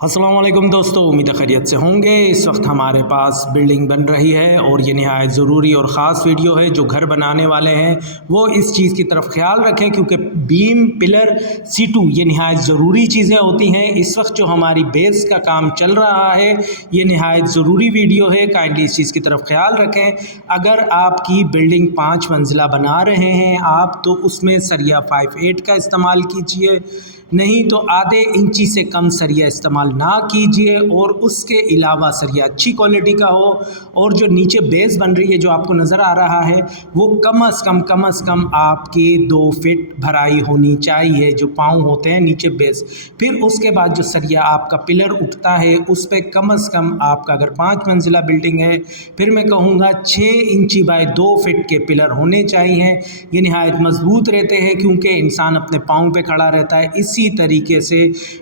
अस्सलाम वालेकुम दोस्तों, उम्मीद है खैरियत से होंगे। इस वक्त हमारे पास बिल्डिंग बन रही है और ये नहायत ज़रूरी और ख़ास वीडियो है। जो घर बनाने वाले हैं वो इस चीज़ की तरफ ख्याल रखें क्योंकि बीम, पिलर, सीटू ये नहायत ज़रूरी चीज़ें होती हैं। इस वक्त जो हमारी बेस का काम चल रहा है ये नहायत ज़रूरी वीडियो है, काइंडली इस चीज़ की तरफ ख्याल रखें। अगर आपकी बिल्डिंग 5 मंजिला बना रहे हैं आप तो उसमें सरिया 5/8 का इस्तेमाल कीजिए, नहीं तो आधे इंची से कम सरिया इस्तेमाल ना कीजिए और उसके अलावा सरिया अच्छी क्वालिटी का हो। और जो नीचे बेस बन रही है जो आपको नज़र आ रहा है वो कम से कम आपके 2 फीट भराई होनी चाहिए, जो पाँव होते हैं नीचे बेस। फिर उसके बाद जो सरिया आपका पिलर उठता है उस पर कम से कम आपका अगर 5 मंजिला बिल्डिंग है फिर मैं कहूँगा 6 इंची बाय 2 फीट के पिलर होने चाहिए। ये नहायत मजबूत रहते हैं क्योंकि इंसान अपने पाँव पे खड़ा रहता है। इसी तरीके से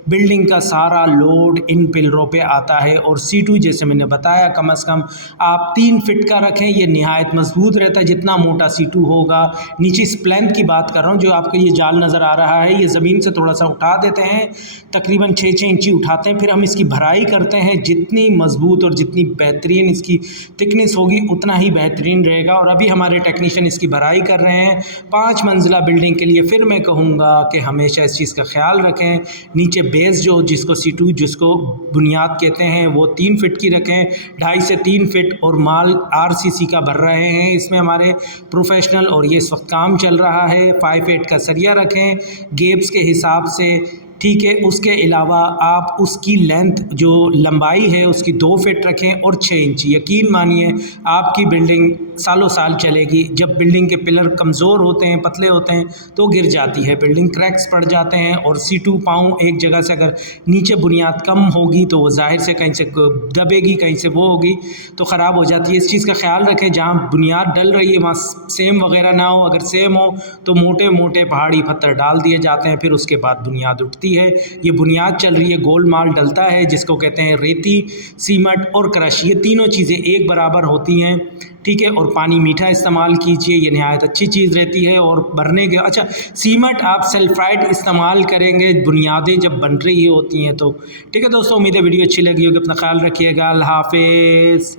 बिल्डिंग का सारा लोड इन पिलरों पे आता है। और सीटू जैसे मैंने बताया कम से कम आप 3 फीट का रखें, ये नहायत मजबूत रहता है। जितना मोटा सीटू होगा, नीचे इस प्लेंथ की बात कर रहा हूँ, जो आपको ये जाल नज़र आ रहा है ये ज़मीन से थोड़ा सा उठा देते हैं, तकरीबन 6-6 इंची उठाते हैं। फिर हम इसकी भराई करते हैं। जितनी मजबूत और जितनी बेहतरीन इसकी थिकनेस होगी उतना ही बेहतरीन रहेगा। और अभी हमारे टेक्नीशियन इसकी भराई कर रहे हैं 5 मंजिला बिल्डिंग के लिए। फिर मैं कहूँगा कि हमेशा इस चीज़ का ख्याल रखें, नीचे बेस जो जिसको सीटू जिसको बुनियाद कहते हैं वो 3 फीट की रखें, 2.5 से 3 फीट। और माल आरसीसी का भर रहे हैं इसमें हमारे प्रोफेशनल, और ये इस वक्त काम चल रहा है। 5/8 का सरिया रखें गेप्स के हिसाब से, ठीक है। उसके अलावा आप उसकी लेंथ जो लंबाई है उसकी 2 फीट रखें और 6 इंची। यकीन मानिए आपकी बिल्डिंग सालों साल चलेगी। जब बिल्डिंग के पिलर कमज़ोर होते हैं, पतले होते हैं तो गिर जाती है बिल्डिंग, क्रैक्स पड़ जाते हैं। और सीटू पाँव एक जगह से अगर नीचे बुनियाद कम होगी तो वो ज़ाहिर से कहीं से दबेगी, कहीं से वो होगी तो ख़राब हो जाती है। इस चीज़ का ख्याल रखें, जहाँ बुनियाद डल रही है वहाँ सेम वगैरह ना हो। अगर सेम हो तो मोटे मोटे पहाड़ी पत्थर डाल दिए जाते हैं, फिर उसके बाद बुनियाद उठती है। ये बुनियाद चल रही है, गोल माल डलता है जिसको कहते हैं रेती, सीमेंट और क्रश। ये तीनों चीज़ें एक बराबर होती हैं, ठीक है। और पानी मीठा इस्तेमाल कीजिए, ये नहायत अच्छी चीज़ रहती है। और भरने के अच्छा सीमेंट आप सल्फाइड इस्तेमाल करेंगे बुनियादें जब बन रही होती हैं तो, ठीक है दोस्तों। उम्मीद है वीडियो अच्छी लगी होगी। अपना ख्याल रखिएगा। अल्लाह हाफिज़।